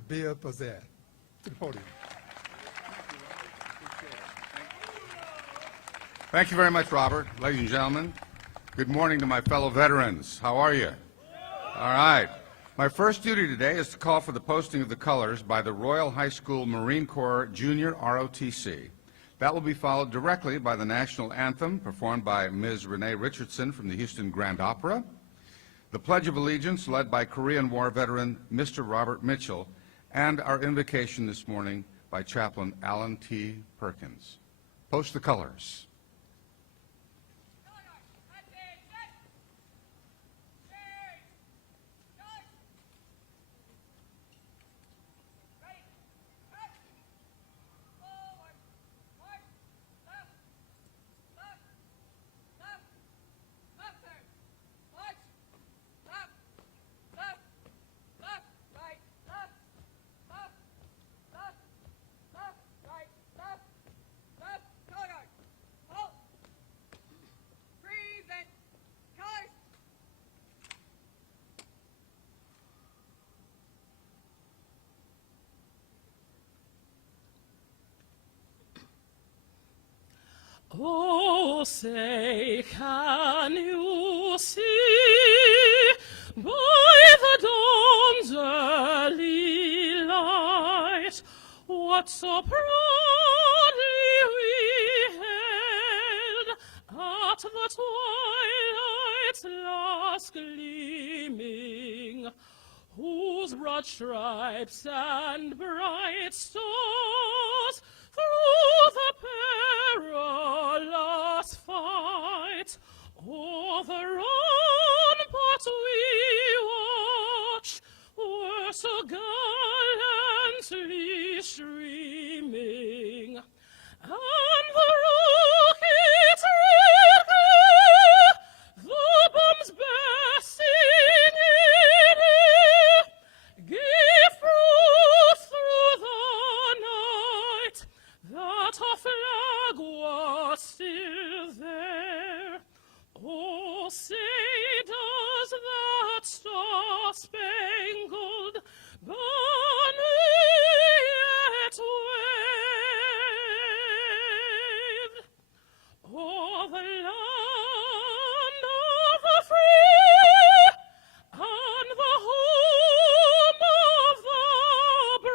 Bill Pazette to the podium. Thank you very much, Robert. Ladies and gentlemen, good morning to my fellow veterans. How are you? All right. My first duty today is to call for the posting of the colors by the Royal High School Marine Corps Junior ROTC. That will be followed directly by the national anthem performed by Ms. Renee Richardson from the Houston Grand Opera, the Pledge of Allegiance led by Korean War veteran Mr. Robert Mitchell, and our invocation this morning by Chaplain Alan T. Perkins. Post the colors. Oh, say, can you see by the dawn's early light what so proudly we hailed at the twilight's last gleaming, whose broad stripes and bright stars through the perilous fight o'er the ramparts we watch were so gallantly streaming, and the rockets' red glare, the bombs bursting in air, gave proof through the night that our flag was still there. Oh, say, does that star-spangled banner yet wave o'er the land of the free and the home of the brave?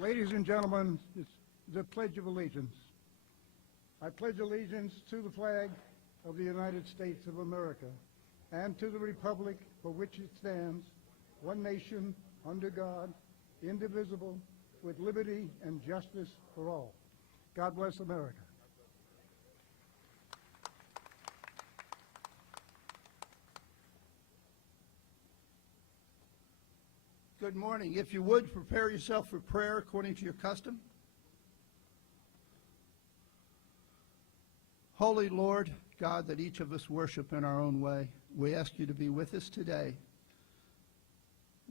Ladies and gentlemen, it's the Pledge of Allegiance. I pledge allegiance to the flag of the United States of America and to the republic for which it stands, one nation, under God, indivisible, with liberty and justice for all. God bless America. Good morning. If you would, prepare yourself for prayer according to your custom. Holy Lord, God, that each of us worship in our own way, we ask you to be with us today.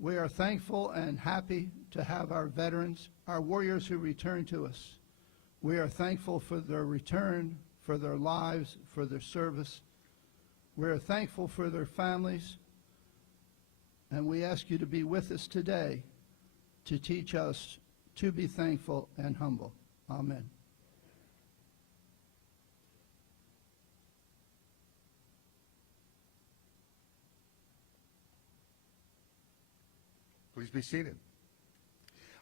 We are thankful and happy to have our veterans, our warriors who return to us. We are thankful for their return, for their lives, for their service. We are thankful for their families. And we ask you to be with us today to teach us to be thankful and humble. Amen. Please be seated.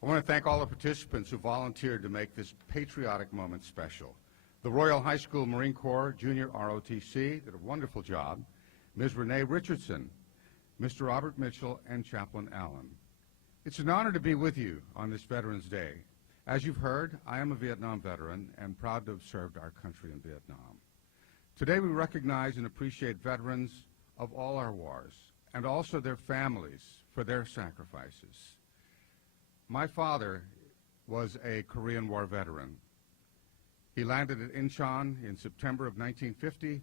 I want to thank all the participants who volunteered to make this patriotic moment special. The Royal High School Marine Corps Junior ROTC did a wonderful job. Ms. Renee Richardson, Mr. Robert Mitchell, and Chaplain Allen. It's an honor to be with you on this Veterans Day. As you've heard, I am a Vietnam veteran and proud to have served our country in Vietnam. Today we recognize and appreciate veterans of all our wars and also their families for their sacrifices. My father was a Korean War veteran. He landed at Incheon in September of 1950,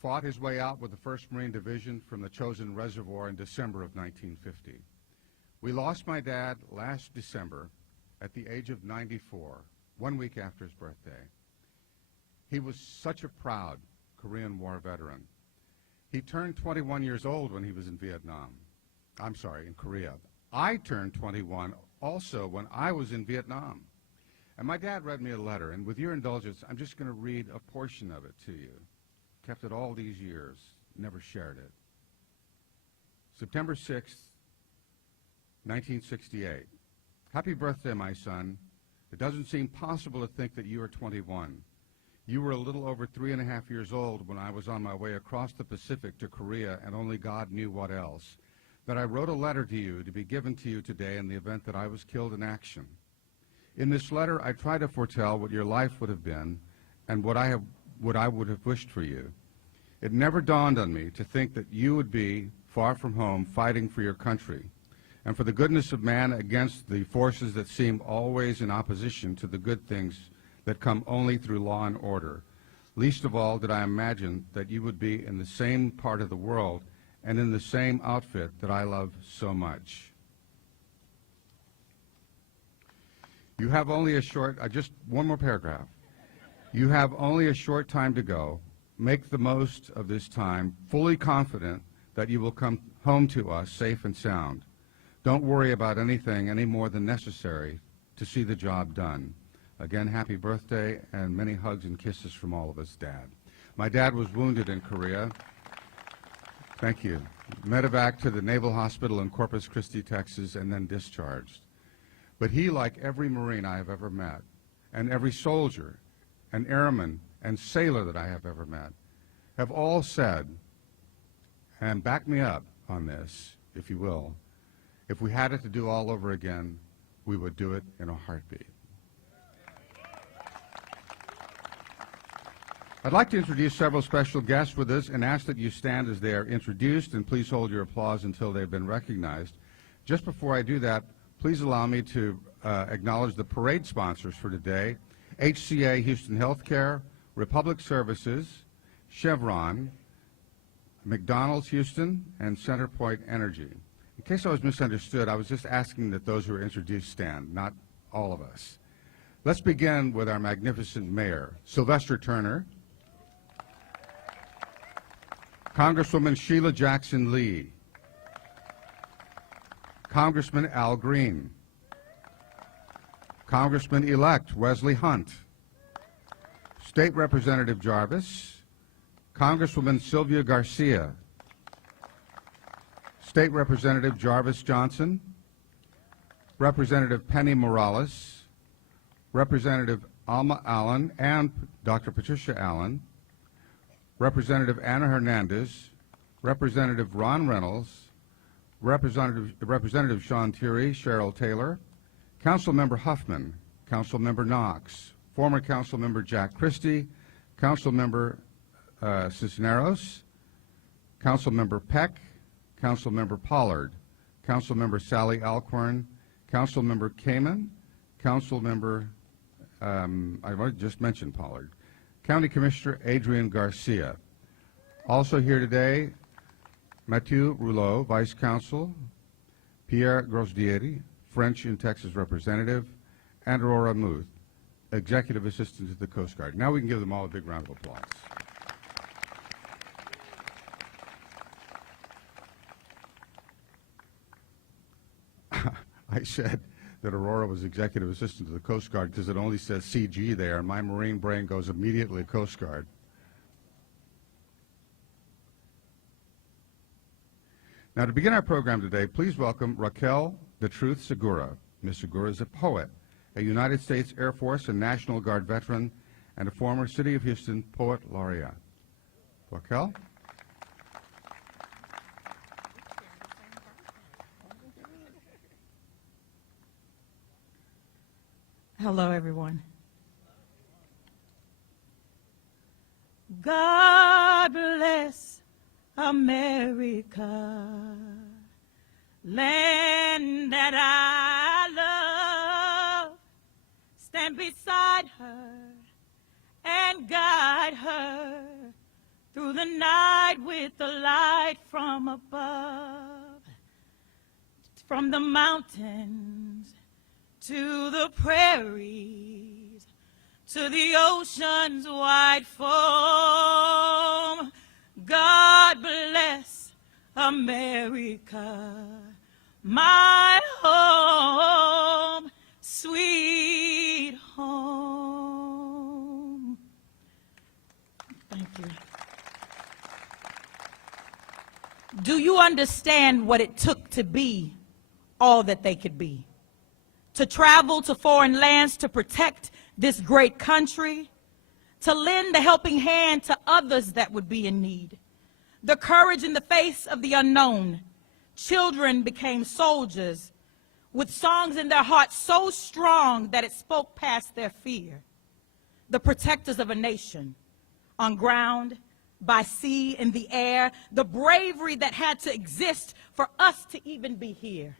fought his way out with the 1st Marine Division from the Chosin Reservoir in December of 1950. We lost my dad last December at the age of 94, 1 week after his birthday. He was such a proud Korean War veteran. He turned 21 years old when he was in in Korea. I turned 21 also when I was in Vietnam. And my dad read me a letter, and with your indulgence, I'm just going to read a portion of it to you. Kept it all these years, never shared it. September 6th, 1968. Happy birthday, my son. It doesn't seem possible to think that you are 21. You were a little over 3.5 years old when I was on my way across the Pacific to Korea, and only God knew what else. That I wrote a letter to you to be given to you today in the event that I was killed in action. In this letter, I try to foretell what your life would have been and what I would have wished for you. It never dawned on me to think that you would be far from home fighting for your country and for the goodness of man against the forces that seem always in opposition to the good things that come only through law and order. Least of all did I imagine that you would be in the same part of the world and in the same outfit that I love so much. You have only just one more paragraph. You have only a short time to go. Make the most of this time, fully confident that you will come home to us safe and sound. Don't worry about anything any more than necessary to see the job done. Again, happy birthday and many hugs and kisses from all of us, Dad. My dad was wounded in Korea. Thank you. Medevac to the Naval Hospital in Corpus Christi, Texas, and then discharged. But he, like every Marine I have ever met, and every soldier, and airman, and sailor that I have ever met, have all said, and back me up on this, if you will, if we had it to do all over again, we would do it in a heartbeat. I'd like to introduce several special guests with us and ask that you stand as they are introduced, and please hold your applause until they've been recognized. Just before I do that, please allow me to acknowledge the parade sponsors for today: HCA Houston Healthcare, Republic Services, Chevron, McDonald's Houston, and CenterPoint Energy. In case I was misunderstood, I was just asking that those who are introduced stand, not all of us. Let's begin with our magnificent mayor, Sylvester Turner, Congresswoman Sheila Jackson Lee, Congressman Al Green, Congressman-elect Wesley Hunt, State Representative Jarvis, Congresswoman Sylvia Garcia, State Representative Jarvis Johnson, Representative Penny Morales, Representative Alma Allen and Dr. Patricia Allen, Representative Anna Hernandez, Representative Ron Reynolds, Representative Sean Thierry, Cheryl Taylor, Councilmember Huffman, Councilmember Knox, former Councilmember Jack Christie, Councilmember Cisneros, Councilmember Peck, Councilmember Pollard, Councilmember Sally Alcorn, Councilmember Kamen, Councilmember, I've already just mentioned Pollard, County Commissioner Adrian Garcia. Also here today, Mathieu Rouleau, Vice Consul, Pierre Grosdieri, French and Texas Representative, and Aurora Muth, Executive Assistant to the Coast Guard. Now we can give them all a big round of applause. I said that Aurora was Executive Assistant to the Coast Guard because it only says CG there, and my Marine brain goes immediately Coast Guard. Now, to begin our program today, please welcome Raquel the Truth Segura. Ms. Segura is a poet, a United States Air Force and National Guard veteran, and a former City of Houston Poet Laureate. Raquel? Hello, everyone. God bless America, land that I love. Stand beside her and guide her through the night with the light from above. From the mountains to the prairies, to the ocean's wide foam. God bless America, my home, sweet home. Thank you. Do you understand what it took to be all that they could be? To travel to foreign lands to protect this great country, to lend a helping hand to others that would be in need. The courage in the face of the unknown. Children became soldiers with songs in their hearts so strong that it spoke past their fear. The protectors of a nation, on ground, by sea, in the air, the bravery that had to exist for us to even be here.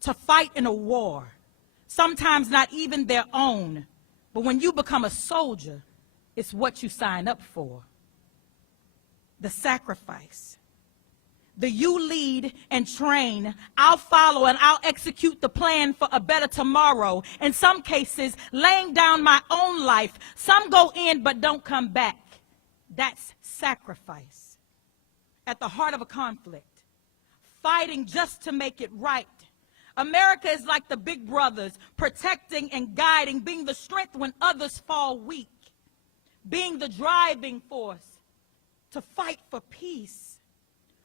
To fight in a war, sometimes not even their own, but when you become a soldier, it's what you sign up for. The sacrifice. The you lead and train, I'll follow and I'll execute the plan for a better tomorrow. In some cases, laying down my own life. Some go in but don't come back. That's sacrifice. At the heart of a conflict, fighting just to make it right. America is like the big brothers, protecting and guiding, being the strength when others fall weak, being the driving force to fight for peace.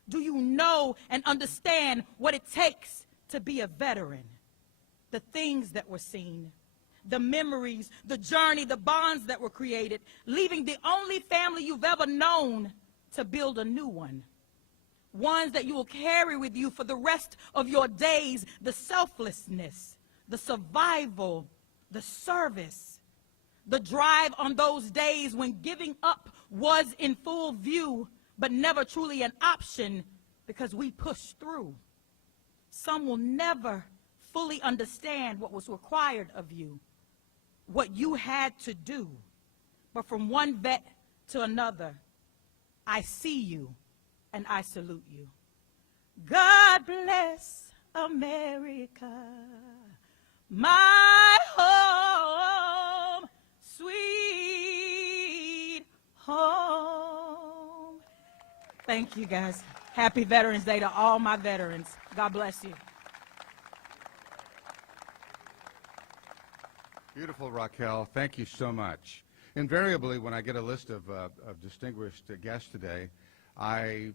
Do you know and understand what it takes to be a veteran? The things that were seen, the memories, the journey, the bonds that were created, leaving the only family you've ever known to build a new one. Ones that you will carry with you for the rest of your days, the selflessness, the survival, the service, the drive on those days when giving up was in full view, but never truly an option because we pushed through. Some will never fully understand what was required of you, what you had to do. But from one vet to another, I see you. And I salute you. God bless America, my home, sweet home. Thank you, guys. Happy Veterans Day to all my veterans. God bless you. Beautiful, Raquel. Thank you so much. Invariably, when I get a list of distinguished guests today, I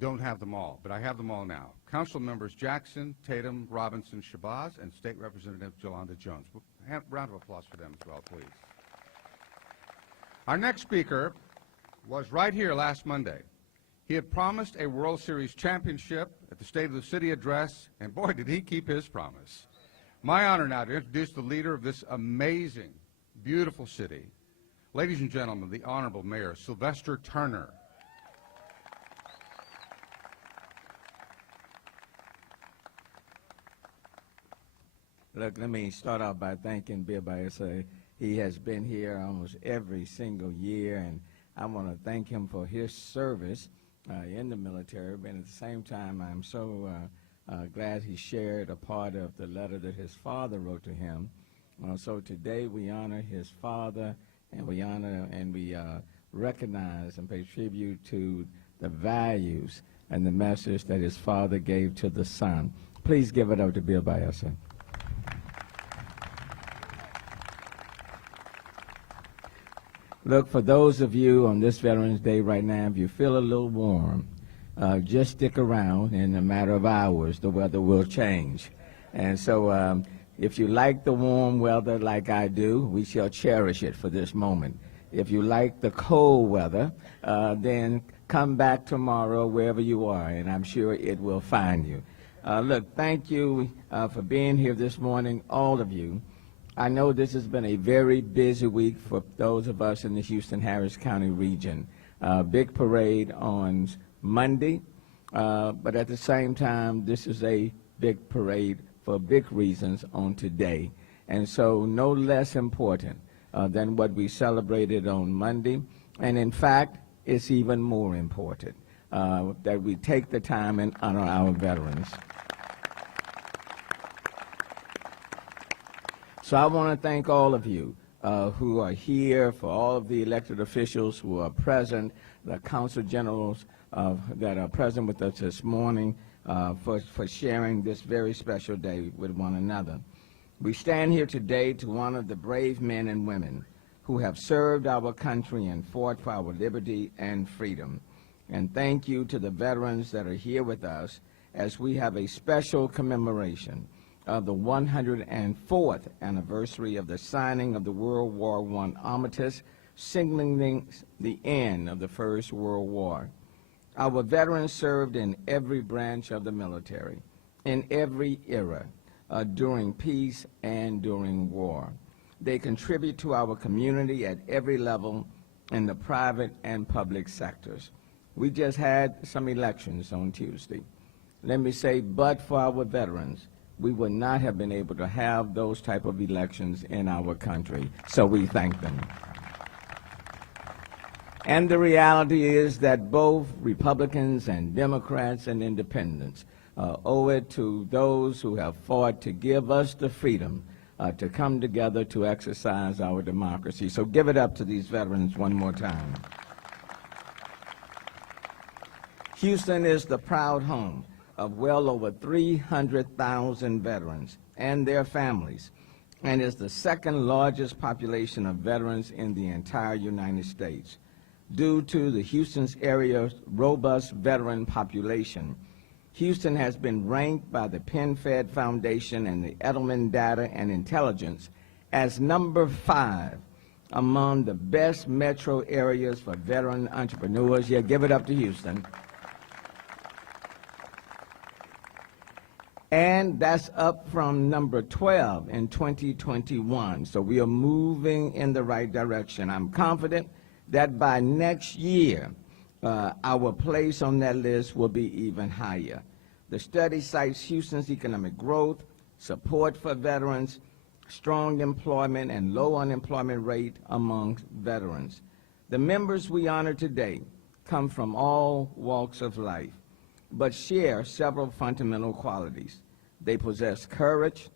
don't have them all, but I have them all now. Council members Jackson, Tatum, Robinson, Shabazz, and State Representative Jolanda Jones. Round of applause for them as well, please. Our next speaker was right here last Monday. He had promised a World Series championship at the State of the City address, and boy, did he keep his promise. My honor now to introduce the leader of this amazing, beautiful city. Ladies and gentlemen, the Honorable Mayor Sylvester Turner. Look, let me start off by thanking Bill Biasa. He has been here almost every single year, and I want to thank him for his service in the military. But at the same time, I'm so glad he shared a part of the letter that his father wrote to him. So today we honor his father, and we honor and we recognize and pay tribute to the values and the message that his father gave to the son. Please give it up to Bill Biasa. Look, for those of you on this Veterans Day right now, if you feel a little warm, just stick around. In a matter of hours, the weather will change. And so if you like the warm weather like I do, we shall cherish it for this moment. If you like the cold weather, then come back tomorrow wherever you are, and I'm sure it will find you. Look, thank you for being here this morning, all of you. I know this has been a very busy week for those of us in the Houston-Harris County region. Big parade on Monday, but at the same time, this is a big parade for big reasons on today. And so no less important than what we celebrated on Monday. And in fact, it's even more important that we take the time and honor our veterans. So I want to thank all of you who are here, for all of the elected officials who are present, the council generals that are present with us this morning, for sharing this very special day with one another. We stand here today to honor the brave men and women who have served our country and fought for our liberty and freedom. And thank you to the veterans that are here with us as we have a special commemoration of the 104th anniversary of the signing of the World War I Armistice, signaling the end of the First World War. Our veterans served in every branch of the military, in every era, during peace and during war. They contribute to our community at every level in the private and public sectors. We just had some elections on Tuesday. Let me say, but for our veterans, we would not have been able to have those type of elections in our country. So we thank them. And the reality is that both Republicans and Democrats and independents owe it to those who have fought to give us the freedom to come together to exercise our democracy. So give it up to these veterans one more time. Houston is the proud home of well over 300,000 veterans and their families, and is the second largest population of veterans in the entire United States. Due to the Houston's area's robust veteran population, Houston has been ranked by the PenFed Foundation and the Edelman Data and Intelligence as number 5 among the best metro areas for veteran entrepreneurs. Yeah, give it up to Houston. And that's up from number 12 in 2021. So we are moving in the right direction. I'm confident that by next year, our place on that list will be even higher. The study cites Houston's economic growth, support for veterans, strong employment, and low unemployment rate among veterans. The members we honor today come from all walks of life, but share several fundamental qualities. They possess courage,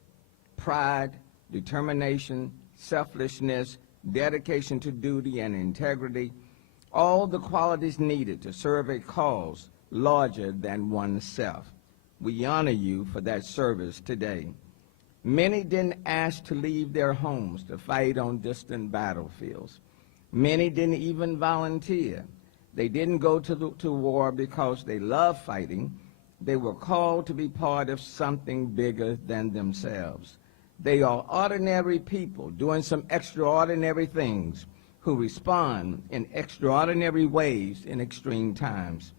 pride, determination, selflessness, dedication to duty, and integrity, all the qualities needed to serve a cause larger than oneself. We honor you for that service today. Many didn't ask to leave their homes to fight on distant battlefields. Many didn't even volunteer. They didn't go to war because they love fighting. They were called to be part of something bigger than themselves. They are ordinary people doing some extraordinary things who respond in extraordinary ways in extreme times.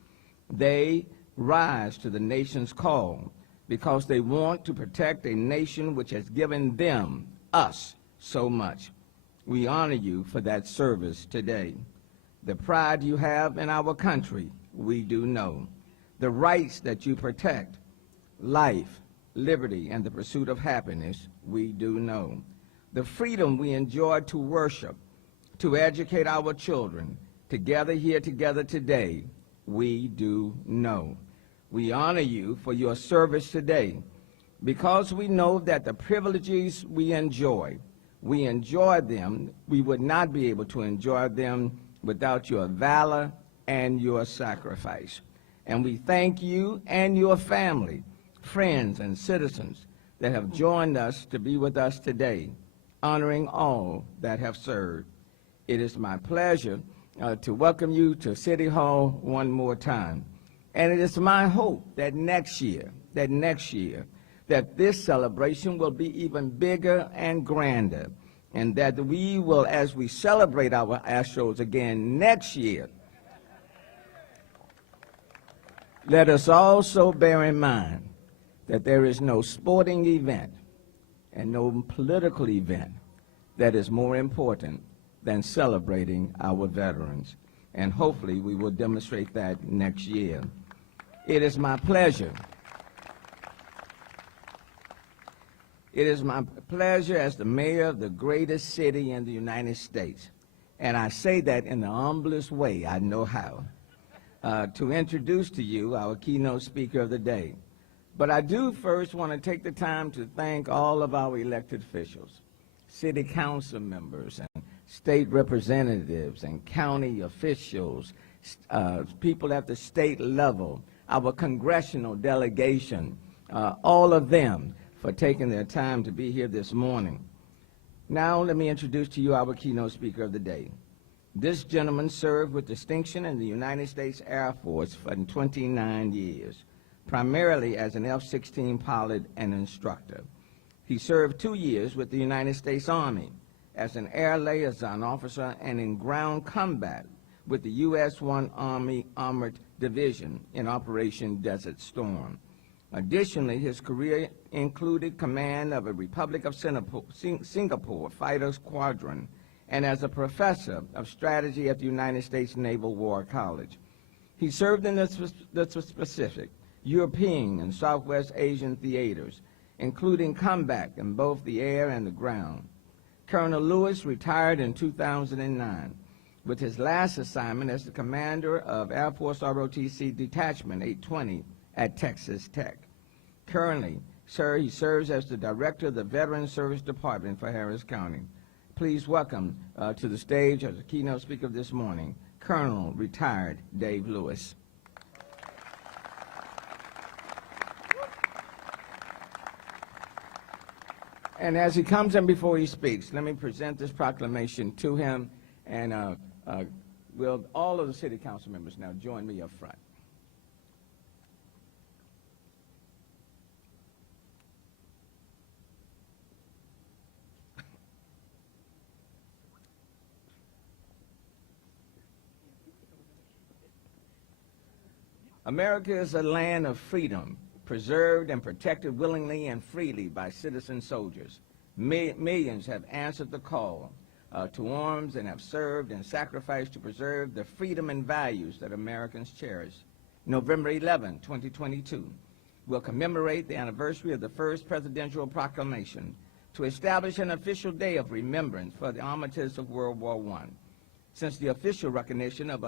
They rise to the nation's call because they want to protect a nation which has given them, us, so much. We honor you for that service today. The pride you have in our country, we do know. The rights that you protect, life, liberty, and the pursuit of happiness, we do know. The freedom we enjoy to worship, to educate our children, to gather here together today, we do know. We honor you for your service today because we know that the privileges we enjoy them. We would not be able to enjoy them without your valor and your sacrifice. And we thank you and your family, friends, and citizens that have joined us to be with us today, honoring all that have served. It is my pleasure to welcome you to City Hall one more time. And it is my hope that next year, that this celebration will be even bigger and grander, and that we will, as we celebrate our Astros again next year, let us also bear in mind that there is no sporting event and no political event that is more important than celebrating our veterans. And hopefully we will demonstrate that next year. It is my pleasure. It is my pleasure as the mayor of the greatest city in the United States, and I say that in the humblest way I know how, to introduce to you our keynote speaker of the day. But I do first want to take the time to thank all of our elected officials, city council members and state representatives and county officials, people at the state level, our congressional delegation, all of them for taking their time to be here this morning. Now let me introduce to you our keynote speaker of the day. This gentleman served with distinction in the United States Air Force for 29 years, primarily as an F-16 pilot and instructor. He served 2 years with the United States Army as an air liaison officer and in ground combat with the U.S. 1 Army Armored Division in Operation Desert Storm. Additionally, his career included command of a Republic of Singapore fighter squadron and as a professor of strategy at the United States Naval War College. He served in the Pacific, European, and Southwest Asian theaters, including combat in both the air and the ground. Colonel Lewis retired in 2009 with his last assignment as the commander of Air Force ROTC Detachment 820 at Texas Tech. Currently, sir, he serves as the director of the Veteran Service Department for Harris County. Please welcome to the stage as the keynote speaker this morning, Colonel retired Dave Lewis. And as he comes in before he speaks, let me present this proclamation to him, and will all of the city council members now join me up front. America is a land of freedom, preserved and protected willingly and freely by citizen soldiers. Millions have answered the call to arms and have served and sacrificed to preserve the freedom and values that Americans cherish. November 11, 2022, will commemorate the anniversary of the first presidential proclamation to establish an official day of remembrance for the armistice of World War I. Since the official recognition of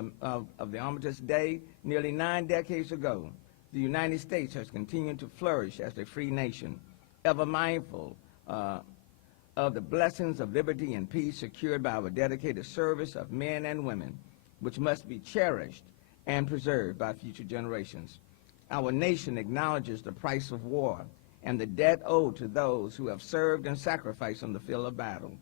the Armistice Day nearly 9 decades ago, the United States has continued to flourish as a free nation, ever mindful of the blessings of liberty and peace secured by our dedicated service of men and women, which must be cherished and preserved by future generations. Our nation acknowledges the price of war and the debt owed to those who have served and sacrificed on the field of battle.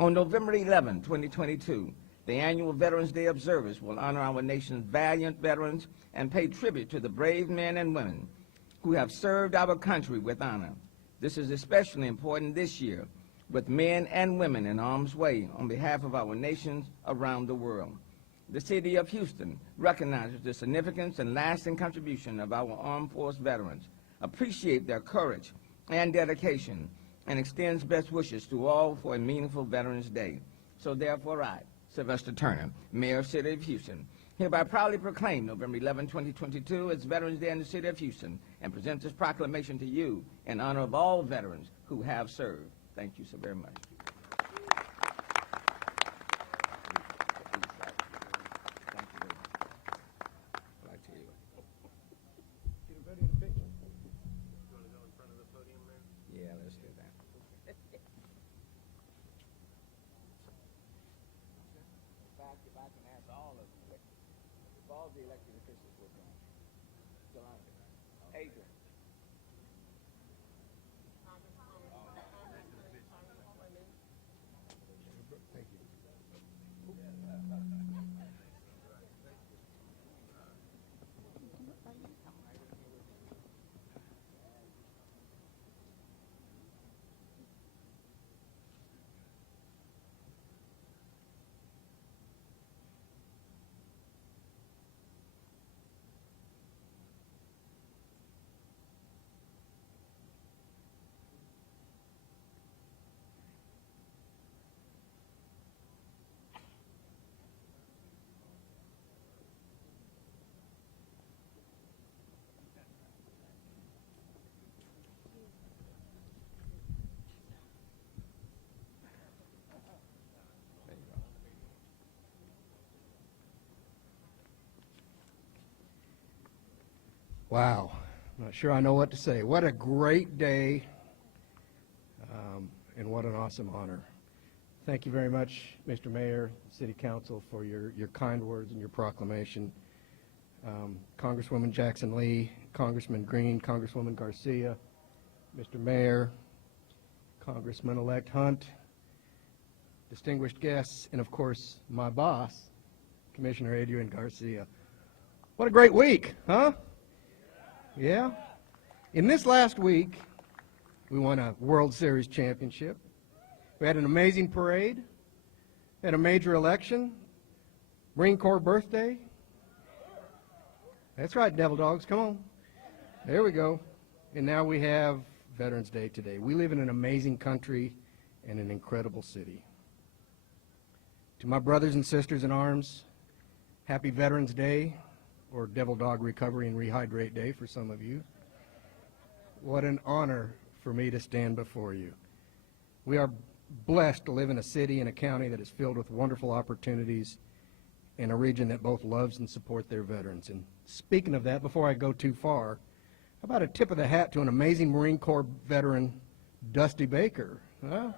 On November 11, 2022, the annual Veterans Day observance will honor our nation's valiant veterans and pay tribute to the brave men and women who have served our country with honor. This is especially important this year, with men and women in harm's way on behalf of our nations around the world. The city of Houston recognizes the significance and lasting contribution of our armed force veterans, appreciate their courage and dedication, and extends best wishes to all for a meaningful Veterans Day. So therefore I, Sylvester Turner, Mayor of the City of Houston, hereby proudly proclaim November 11, 2022 as Veterans Day in the City of Houston and present this proclamation to you in honor of all veterans who have served. Thank you so very much. Yeah, let's do that. In fact, if I can ask all of them, if all the elected officials would come. Yolanda, Adrian. Thank you. Wow, I'm not sure I know what to say. What a great day, and what an awesome honor. Thank you very much, Mr. Mayor, City Council, for your kind words and your proclamation. Congresswoman Jackson Lee, Congressman Green, Congresswoman Garcia, Mr. Mayor, Congressman-elect Hunt, distinguished guests, and of course, my boss, Commissioner Adrian Garcia. What a great week, huh? Yeah? In this last week, we won a World Series championship. We had an amazing parade, had a major election, Marine Corps birthday. That's right, Devil Dogs, come on. There we go. And now we have Veterans Day today. We live in an amazing country and an incredible city. To my brothers and sisters in arms, happy Veterans Day, or Devil Dog Recovery and Rehydrate Day for some of you. What an honor for me to stand before you. We are blessed to live in a city and a county that is filled with wonderful opportunities in a region that both loves and supports their veterans. And speaking of that, before I go too far, how about a tip of the hat to an amazing Marine Corps veteran, Dusty Baker? Huh?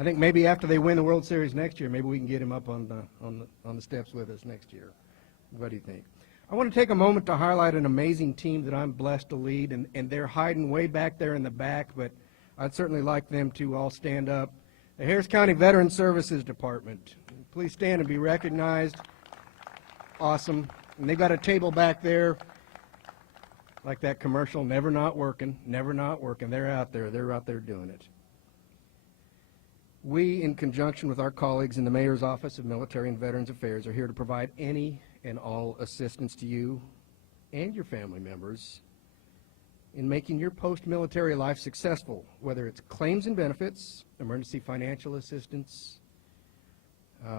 I think maybe after they win the World Series next year, maybe we can get him up on the steps with us next year. What do you think? I want to take a moment to highlight an amazing team that I'm blessed to lead, and they're hiding way back there in the back, but I'd certainly like them to all stand up. The Harris County Veteran Services Department. Please stand and be recognized. Awesome. And they've got a table back there, like that commercial, never not working, never not working. They're out there doing it. We, in conjunction with our colleagues in the Mayor's Office of Military and Veterans Affairs, are here to provide any and all assistance to you and your family members in making your post-military life successful, whether it's claims and benefits, emergency financial assistance,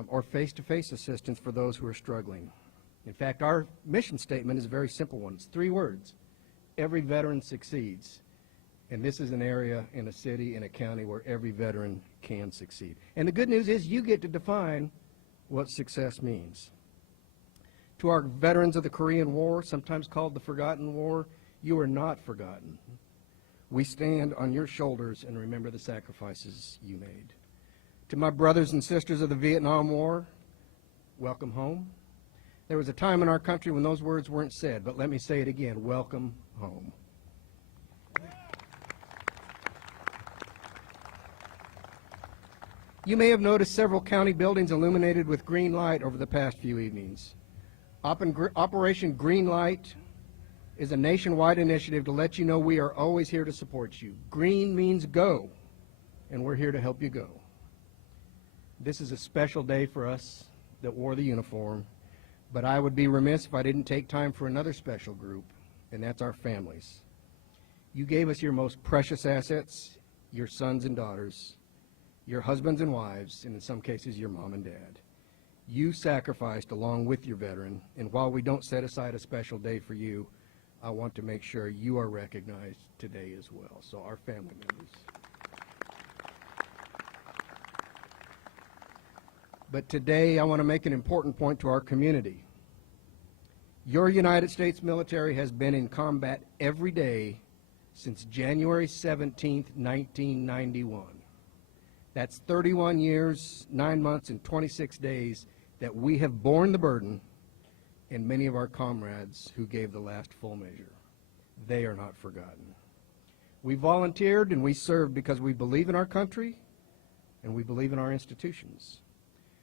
or face-to-face assistance for those who are struggling. In fact, our mission statement is a very simple one. It's 3 words: every veteran succeeds. And this is an area in a city, in a county, where every veteran can succeed. And the good news is you get to define what success means. To our veterans of the Korean War, sometimes called the Forgotten War, you are not forgotten. We stand on your shoulders and remember the sacrifices you made. To my brothers and sisters of the Vietnam War, welcome home. There was a time in our country when those words weren't said, but let me say it again: welcome home. You may have noticed several county buildings illuminated with green light over the past few evenings. Operation Green Light is a nationwide initiative to let you know we are always here to support you. Green means go, and we're here to help you go. This is a special day for us that wore the uniform, but I would be remiss if I didn't take time for another special group, and that's our families. You gave us your most precious assets, your sons and daughters, your husbands and wives, and in some cases, your mom and dad. You sacrificed along with your veteran, and while we don't set aside a special day for you, I want to make sure you are recognized today as well. So our family members. But today, I want to make an important point to our community. Your United States military has been in combat every day since January 17th, 1991. That's 31 years, 9 months, and 26 days that we have borne the burden, and many of our comrades who gave the last full measure. They are not forgotten. We volunteered and we served because we believe in our country and we believe in our institutions.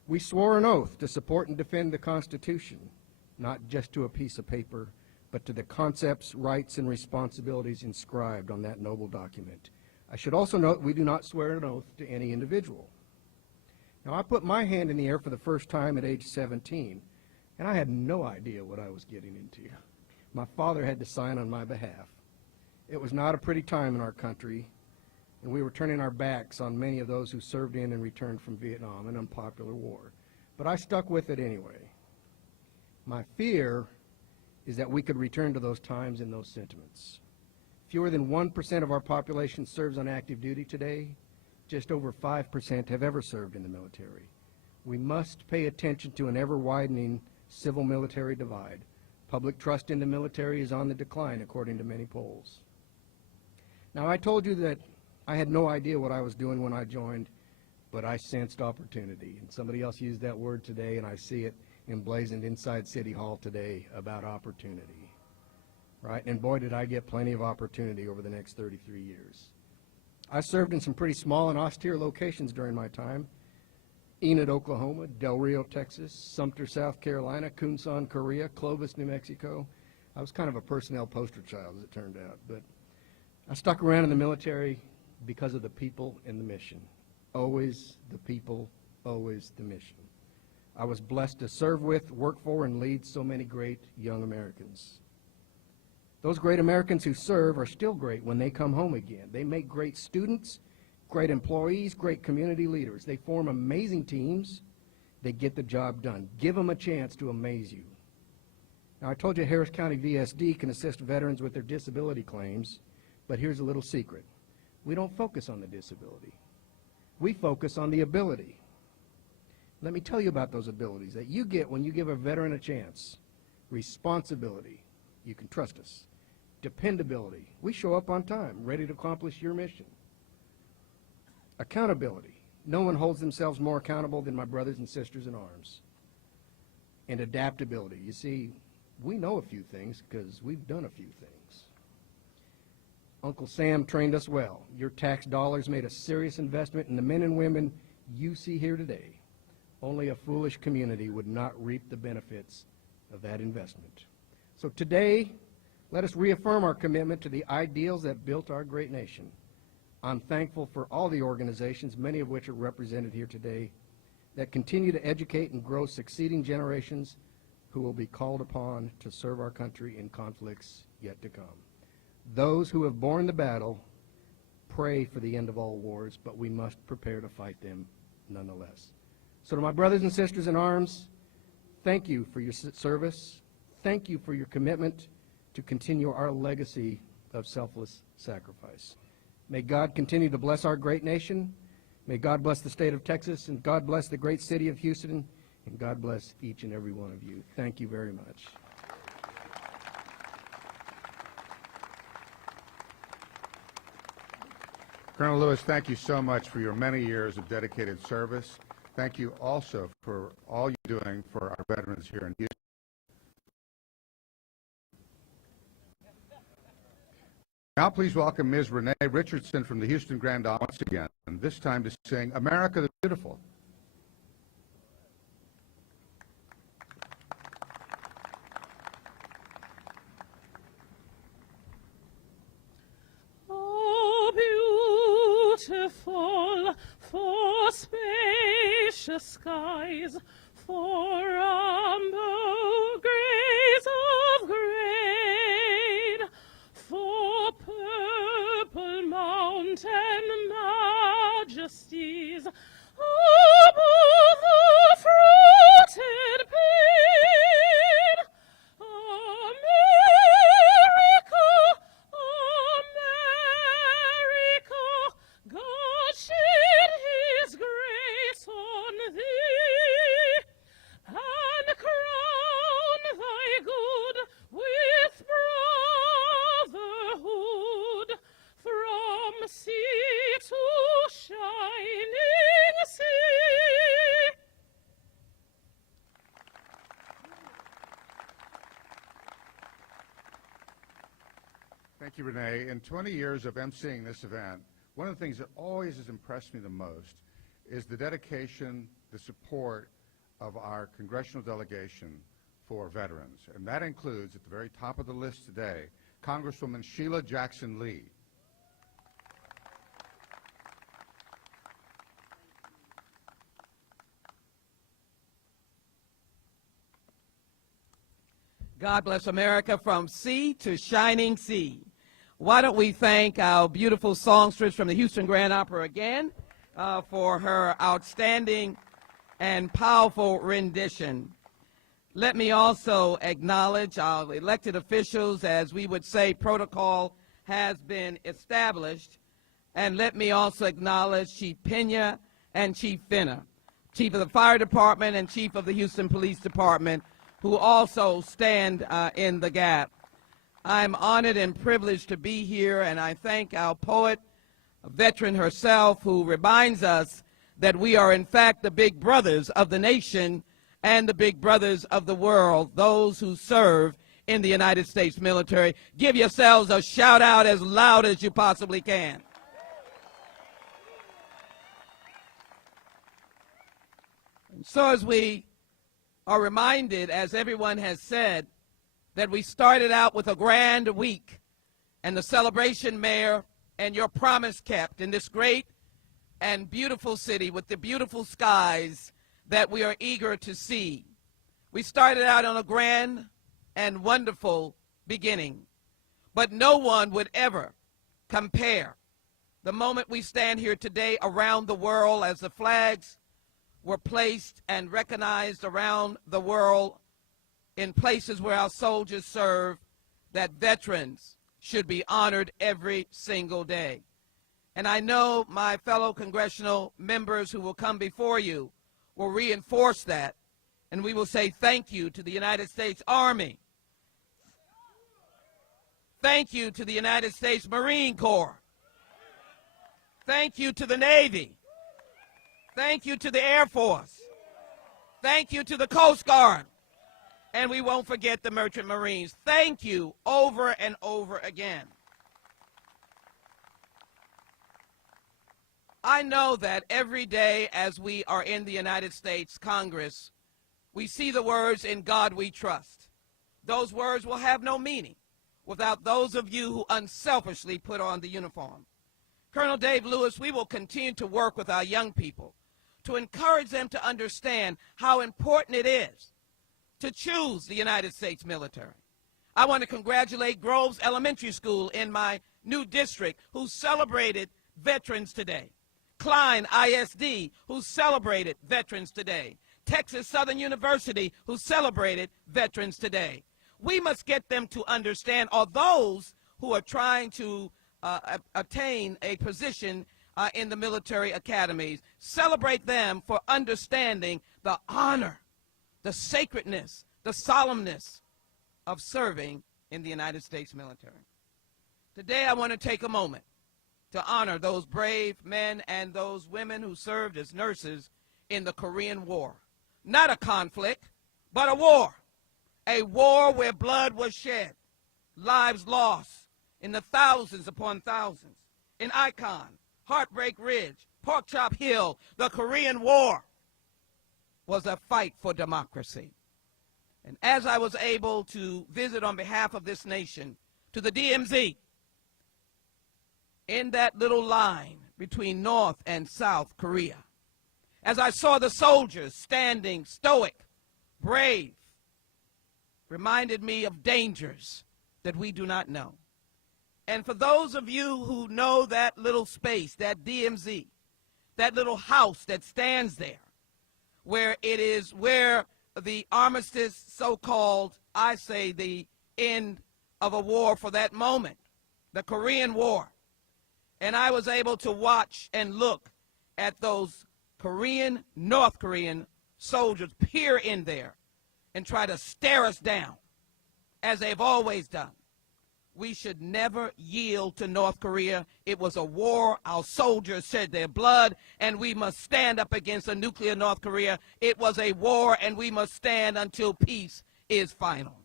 We swore an oath to support and defend the Constitution, not just to a piece of paper, but to the concepts, rights, and responsibilities inscribed on that noble document. I should also note we do not swear an oath to any individual. Now, I put my hand in the air for the first time at age 17, and I had no idea what I was getting into. My father had to sign on my behalf. It was not a pretty time in our country, and we were turning our backs on many of those who served in and returned from Vietnam, an unpopular war. But I stuck with it anyway. My fear is that we could return to those times and those sentiments. Fewer than 1% of our population serves on active duty today. Just over 5% have ever served in the military. We must pay attention to an ever-widening civil-military divide. Public trust in the military is on the decline, according to many polls. Now, I told you that I had no idea what I was doing when I joined, but I sensed opportunity. And somebody else used that word today, and I see it emblazoned inside City Hall today about opportunity. Right? And boy, did I get plenty of opportunity over the next 33 years. I served in some pretty small and austere locations during my time. Enid, Oklahoma, Del Rio, Texas, Sumter, South Carolina, Kunsan, Korea, Clovis, New Mexico. I was kind of a personnel poster child, as it turned out. But I stuck around in the military because of the people and the mission. Always the people, always the mission. I was blessed to serve with, work for, and lead so many great young Americans. Those great Americans who serve are still great when they come home again. They make great students, great employees, great community leaders. They form amazing teams. They get the job done. Give them a chance to amaze you. Now, I told you Harris County VSD can assist veterans with their disability claims, but here's a little secret. We don't focus on the disability. We focus on the ability. Let me tell you about those abilities that you get when you give a veteran a chance. Responsibility. You can trust us. Dependability. We show up on time, ready to accomplish your mission. Accountability. No one holds themselves more accountable than my brothers and sisters in arms. And adaptability. You see, we know a few things because we've done a few things. Uncle Sam trained us well. Your tax dollars made a serious investment in the men and women you see here today. Only a foolish community would not reap the benefits of that investment. So today, let us reaffirm our commitment to the ideals that built our great nation. I'm thankful for all the organizations, many of which are represented here today, that continue to educate and grow succeeding generations who will be called upon to serve our country in conflicts yet to come. Those who have borne the battle pray for the end of all wars, but we must prepare to fight them nonetheless. So to my brothers and sisters in arms, thank you for your service. Thank you for your commitment to continue our legacy of selfless sacrifice. May God continue to bless our great nation. May God bless the state of Texas, and God bless the great city of Houston, and God bless each and every one of you. Thank you very much. Colonel Lewis, thank you so much for your many years of dedicated service. Thank you also for all you're doing for our veterans here in Houston. Now please welcome Ms. Renee Richardson from the Houston Grand Opera once again, and this time to sing America the Beautiful. Oh, beautiful for spacious skies, for rainbow grays of grain, for purple mountain majesties, above the fruited plain. America, God shed his grace on thee, and crown thy good with brotherhood, from sea to shining sea. Thank you, Renee. In 20 years of emceeing this event, one of the things that always has impressed me the most is the dedication, the support of our congressional delegation for veterans. And that includes, at the very top of the list today, Congresswoman Sheila Jackson Lee. God bless America from sea to shining sea. Why don't we thank our beautiful songstress from the Houston Grand Opera again for her outstanding and powerful rendition. Let me also acknowledge our elected officials. As we would say, protocol has been established. And let me also acknowledge Chief Pena and Chief Finner. Chief of the Fire Department and Chief of the Houston Police Department, who also stand in the gap. I'm honored and privileged to be here, and I thank our poet, a veteran herself, who reminds us that we are in fact the big brothers of the nation and the big brothers of the world, those who serve in the United States military. Give yourselves a shout out as loud as you possibly can. And so as we are reminded, as everyone has said, that we started out with a grand week and the celebration, Mayor, and your promise kept in this great and beautiful city with the beautiful skies that we are eager to see. We started out on a grand and wonderful beginning, but no one would ever compare the moment we stand here today around the world as the flags were placed and recognized around the world in places where our soldiers serve, that veterans should be honored every single day. And I know my fellow congressional members who will come before you will reinforce that, and we will say thank you to the United States Army. Thank you to the United States Marine Corps. Thank you to the Navy. Thank you to the Air Force. Thank you to the Coast Guard. And we won't forget the Merchant Marines. Thank you over and over again. I know that every day as we are in the United States Congress, we see the words, "In God we trust." Those words will have no meaning without those of you who unselfishly put on the uniform. Colonel Dave Lewis, we will continue to work with our young people to encourage them to understand how important it is to choose the United States military. I want to congratulate Groves Elementary School in my new district, who celebrated Veterans Today. Klein ISD, who celebrated Veterans Today. Texas Southern University, who celebrated Veterans Today. We must get them to understand, or those who are trying to attain a position in the military academies, celebrate them for understanding the honor, the sacredness, the solemnness of serving in the United States military. Today I want to take a moment to honor those brave men and those women who served as nurses in the Korean War. Not a conflict, but a war. A war where blood was shed, lives lost in the thousands upon thousands. In Icon, Heartbreak Ridge, Pork Chop Hill, the Korean War was a fight for democracy. And as I was able to visit on behalf of this nation to the DMZ, in that little line between North and South Korea, as I saw the soldiers standing stoic, brave, reminded me of dangers that we do not know. And for those of you who know that little space, that DMZ, that little house that stands there, where it is where the armistice, so-called, I say the end of a war for that moment, the Korean War. And I was able to watch and look at those Korean, North Korean soldiers peer in there and try to stare us down, as they've always done. We should never yield to North Korea. It was a war. Our soldiers shed their blood, and we must stand up against a nuclear North Korea. It was a war, and we must stand until peace is final.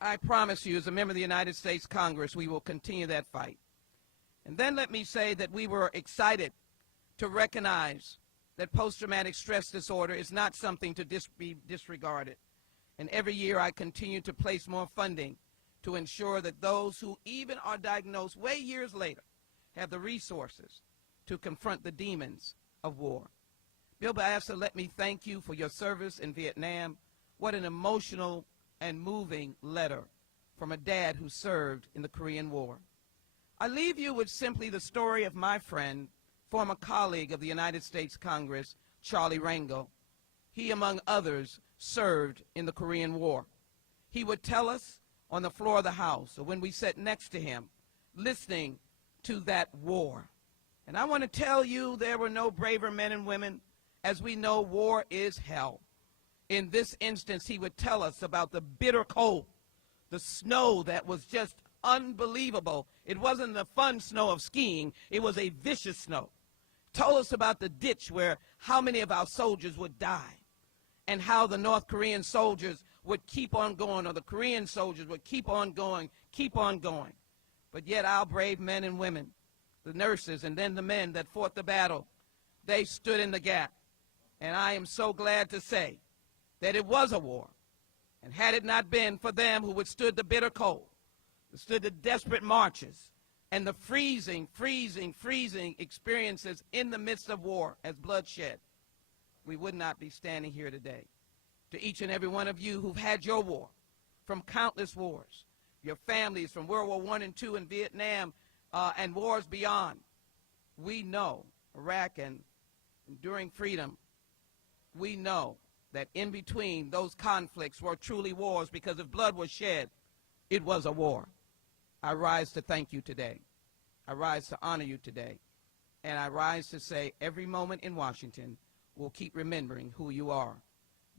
I promise you, as a member of the United States Congress, we will continue that fight. And then let me say that we were excited to recognize that post-traumatic stress disorder is not something to be disregarded. And every year I continue to place more funding to ensure that those who even are diagnosed way years later have the resources to confront the demons of war. Bill Baassa, let me thank you for your service in Vietnam. What an emotional and moving letter from a dad who served in the Korean War. I leave you with simply the story of my friend, former colleague of the United States Congress, Charlie Rangel. He, among others, served in the Korean War. He would tell us on the floor of the House, or when we sat next to him, listening to that war And I want to tell you there were no braver men and women. As we know, war is hell. In this instance, he would tell us about the bitter cold, the snow that was just unbelievable. It wasn't the fun snow of skiing. It was a vicious snow. Told us about the ditch where how many of our soldiers would die, and how the North Korean soldiers would keep on going, or the Korean soldiers would keep on going, keep on going. But yet our brave men and women, the nurses and then the men that fought the battle, they stood in the gap. And I am so glad to say that it was a war. And had it not been for them who withstood the bitter cold, withstood the desperate marches, and the freezing experiences in the midst of war as bloodshed, we would not be standing here today. To each and every one of you who've had your war, from countless wars, your families from World War I and II and Vietnam and wars beyond, we know Iraq and enduring freedom, we know that in between those conflicts were truly wars, because if blood was shed, it was a war. I rise to thank you today. I rise to honor you today. And I rise to say every moment in Washington, we'll keep remembering who you are.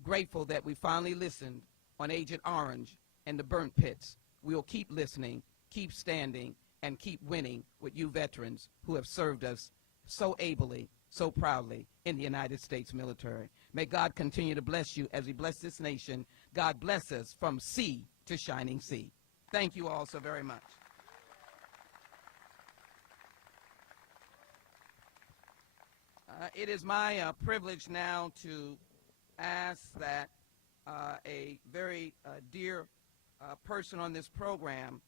Grateful that we finally listened on Agent Orange and the burnt pits. We'll keep listening, keep standing, and keep winning with you veterans who have served us so ably, so proudly in the United States military. May God continue to bless you as he blessed this nation. God bless us from sea to shining sea. Thank you all so very much. It is my privilege now to ask that a very dear person on this program,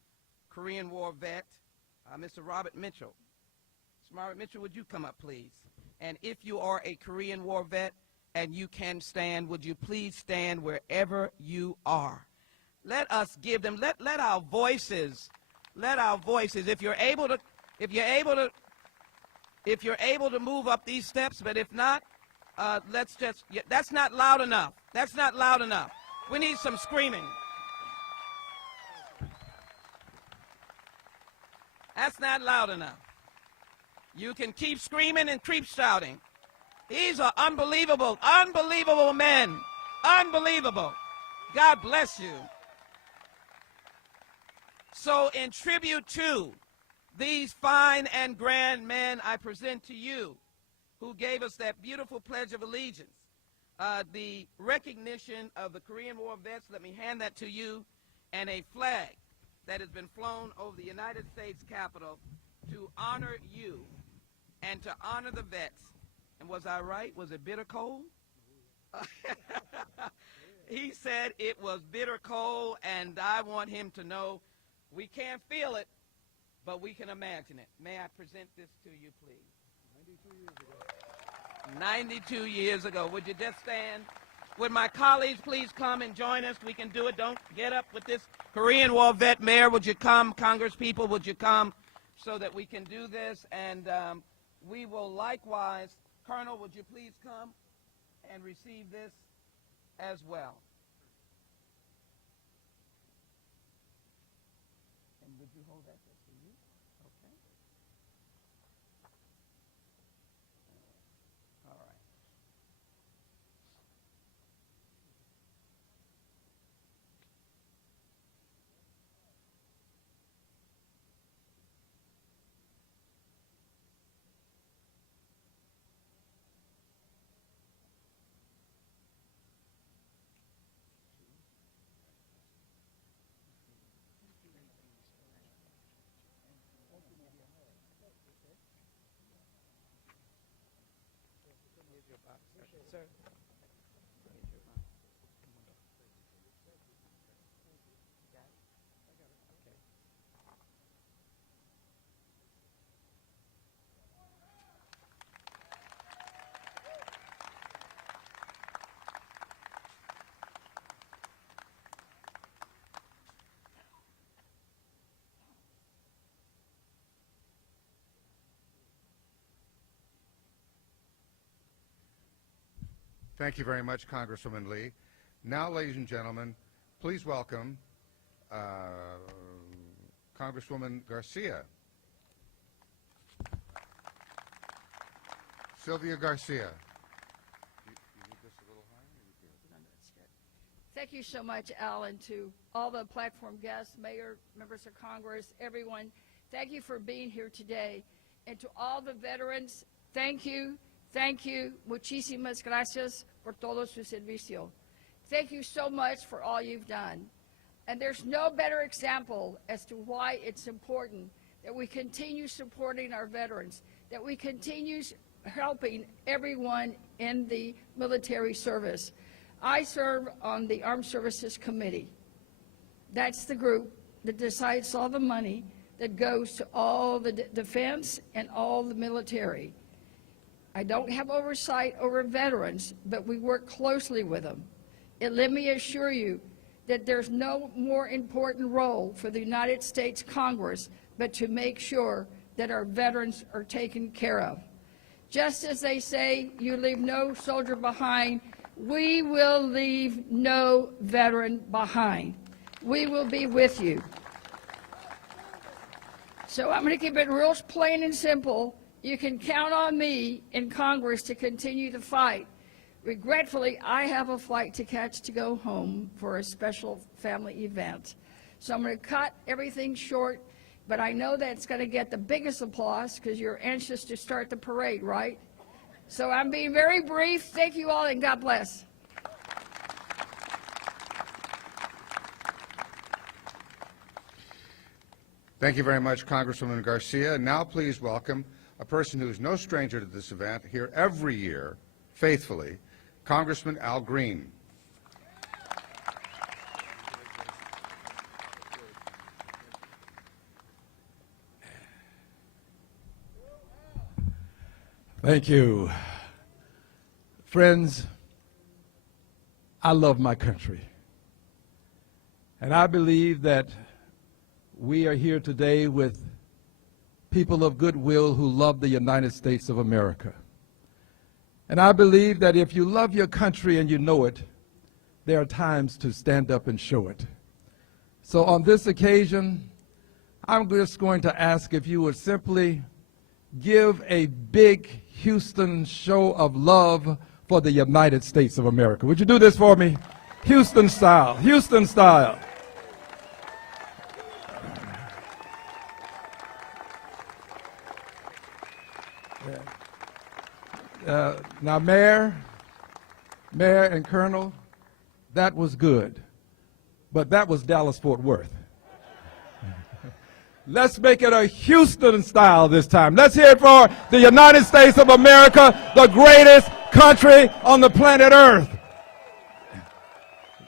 Korean War vet, Mr. Robert Mitchell. Mr. Robert Mitchell, would you come up, please? And if you are a Korean War vet and you can stand, would you please stand wherever you are? Let us give them, let our voices, if you're able to move up these steps, but if not, let's just, that's not loud enough. That's not loud enough. We need some screaming. That's not loud enough. You can keep screaming and keep shouting. These are unbelievable, unbelievable men. Unbelievable. God bless you. So in tribute to these fine and grand men, I present to you, who gave us that beautiful Pledge of Allegiance, the recognition of the Korean War vets. Let me hand that to you, and a flag that has been flown over the United States Capitol to honor you and to honor the vets. And was I right? Was it bitter cold? He said it was bitter cold, and I want him to know we can't feel it, but we can imagine it. May I present this to you, please? 92 years ago. Would you just stand? Would my colleagues please come and join us? We can do it. Don't get up with this. Korean War vet mayor, would you come? Congress people, would you come so that we can do this? And we will likewise, Colonel, would you please come and receive this as well? And would you hold that just for you? Okay. All right. Sir. Thank you very much, Congresswoman Lee. Now, ladies and gentlemen, please welcome Congresswoman Garcia. Sylvia Garcia. Thank you so much, Alan, to all the platform guests, mayor, members of Congress, everyone. Thank you for being here today. And to all the veterans, thank you, muchísimas gracias por todo su servicio. Thank you so much for all you've done. And there's no better example as to why it's important that we continue supporting our veterans, that we continue helping everyone in the military service. I serve on the Armed Services Committee. That's the group that decides all the money that goes to all the defense and all the military. I don't have oversight over veterans, but we work closely with them. And let me assure you that there's no more important role for the United States Congress but to make sure that our veterans are taken care of. Just as they say, you leave no soldier behind, we will leave no veteran behind. We will be with you. So I'm going to keep it real plain and simple. You can count on me in Congress to continue the fight. Regretfully, I have a flight to catch to go home for a special family event. So I'm going to cut everything short, but I know that's going to get the biggest applause because you're anxious to start the parade, right? So I'm being very brief. Thank you all, and God bless. Thank you very much, Congresswoman Garcia. Now please welcome a person who is no stranger to this event, here every year, faithfully, Congressman Al Green. Thank you. Friends, I love my country. And I believe that we are here today with people of goodwill who love the United States of America. And I believe that if you love your country and you know it, there are times to stand up and show it. So on this occasion, I'm just going to ask if you would simply give a big Houston show of love for the United States of America. Would you do this for me? Houston style, Houston style. Now, Mayor and Colonel, that was good, but that was Dallas-Fort Worth. Let's make it a Houston style this time. Let's hear it for the United States of America, the greatest country on the planet Earth.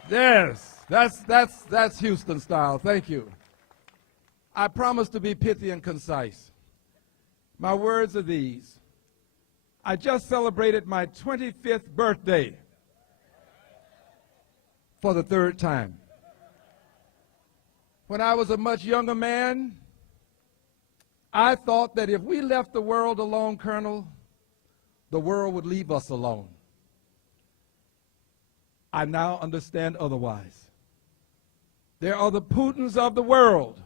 Yes, that's Houston style. Thank you. I promise to be pithy and concise. My words are these. I just celebrated my 25th birthday for the third time. When I was a much younger man, I thought that if we left the world alone, Colonel, the world would leave us alone. I now understand otherwise. There are the Putins of the world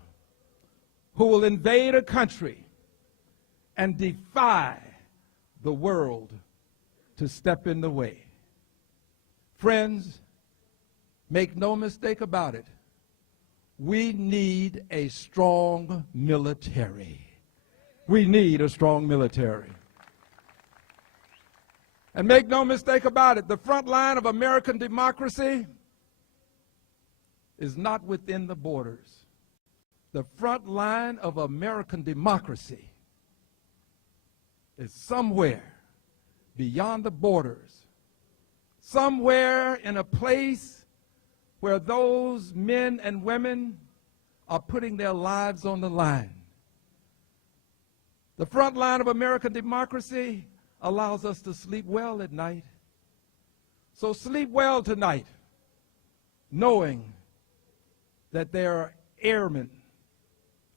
who will invade a country and defy the world to step in the way. Friends, make no mistake about it. We need a strong military. We need a strong military. And make no mistake about it, the front line of American democracy is not within the borders. The front line of American democracy is somewhere beyond the borders, somewhere in a place where those men and women are putting their lives on the line. The front line of American democracy allows us to sleep well at night. So sleep well tonight, knowing that there are airmen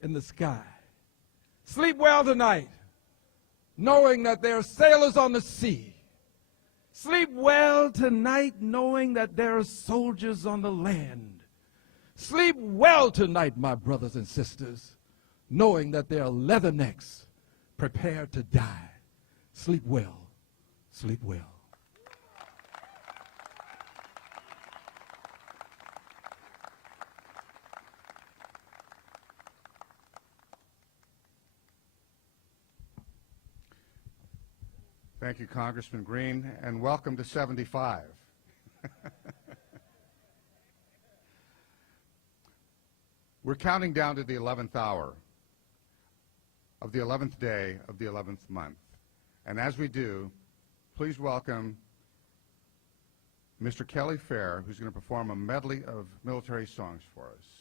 in the sky. Sleep well tonight, knowing that there are sailors on the sea. Sleep well tonight, knowing that there are soldiers on the land. Sleep well tonight, my brothers and sisters, knowing that there are leathernecks prepared to die. Sleep well. Sleep well. Thank you, Congressman Green, and welcome to 75. We're counting down to the 11th hour of the 11th day of the 11th month. And as we do, please welcome Mr. Kelly Fair, who's going to perform a medley of military songs for us.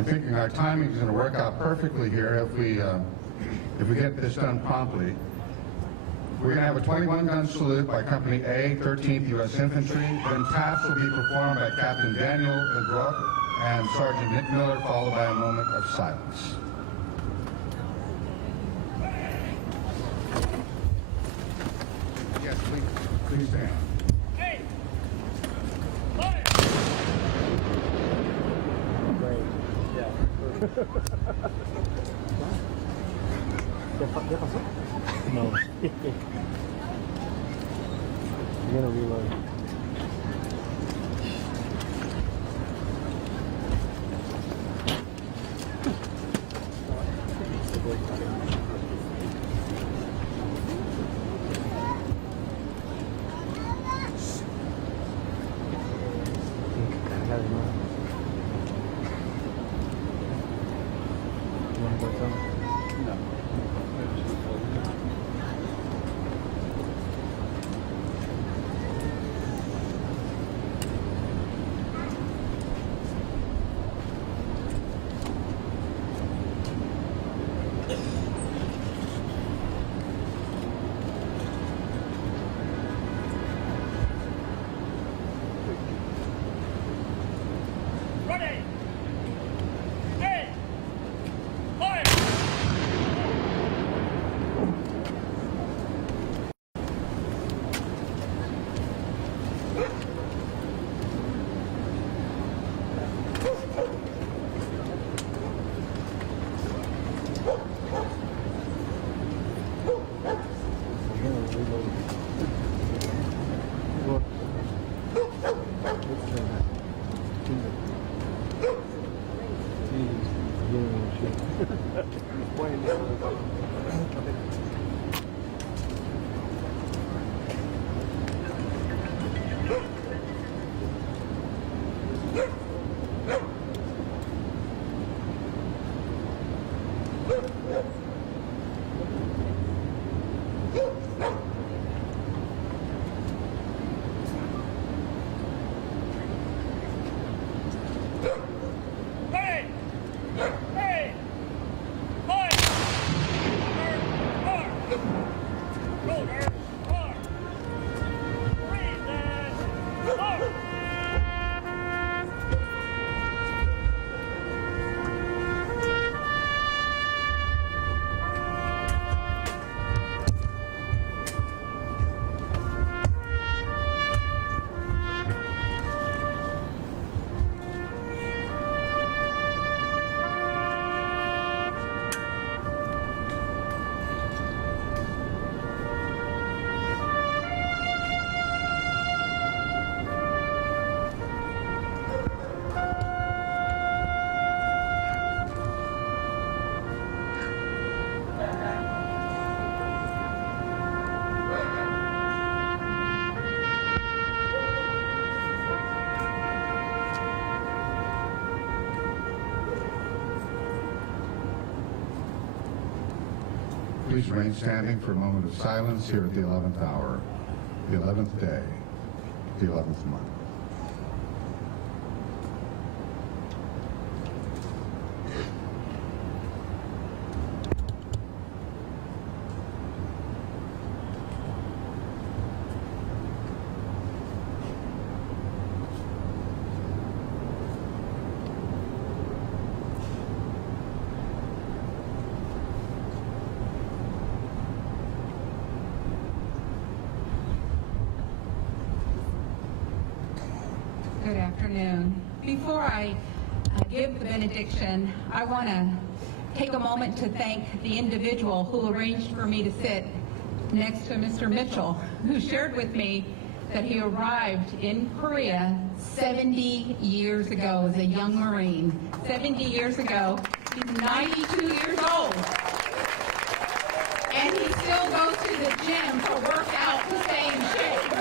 I'm thinking our timing is going to work out perfectly here if we get this done promptly. We're going to have a 21-gun salute by Company A, 13th U.S. Infantry. Then taps will be performed by Captain Daniel LeGros and Sergeant Nick Miller, followed by a moment of silence. Yes, please stand. No. You're gonna reload. Please remain standing for a moment of silence here at the 11th hour, the 11th day, the 11th month. Good afternoon. Before I give the benediction, I want to take a moment to thank the individual who arranged for me to sit next to Mr. Mitchell, who shared with me that he arrived in Korea 70 years ago as a young Marine. 70 years ago. He's 92 years old. And he still goes to the gym to work out to stay in shape.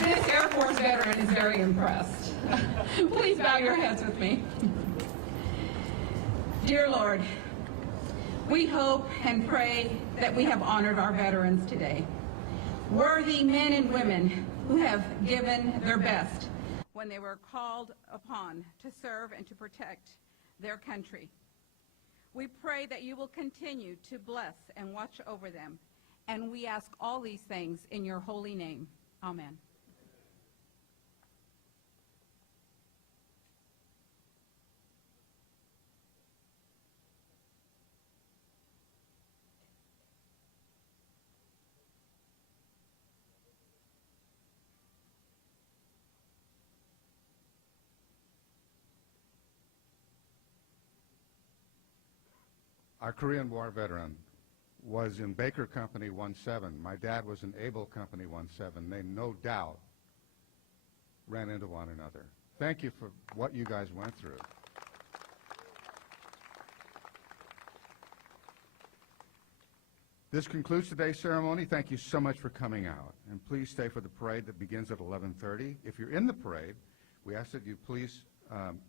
This Air Force veteran is very impressed. Please bow your heads with me. Dear Lord, we hope and pray that we have honored our veterans today. Worthy men and women who have given their best when they were called upon to serve and to protect their country. We pray that you will continue to bless and watch over them, and we ask all these things in your holy name. Amen. Our Korean War veteran was in Baker Company 1-7. My dad was in Able Company 1-7. They no doubt ran into one another. Thank you for what you guys went through. This concludes today's ceremony. Thank you so much for coming out. And please stay for the parade that begins at 11:30. If you're in the parade, we ask that you please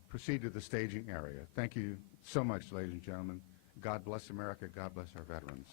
proceed to the staging area. Thank you so much, ladies and gentlemen. God bless America. God bless our veterans.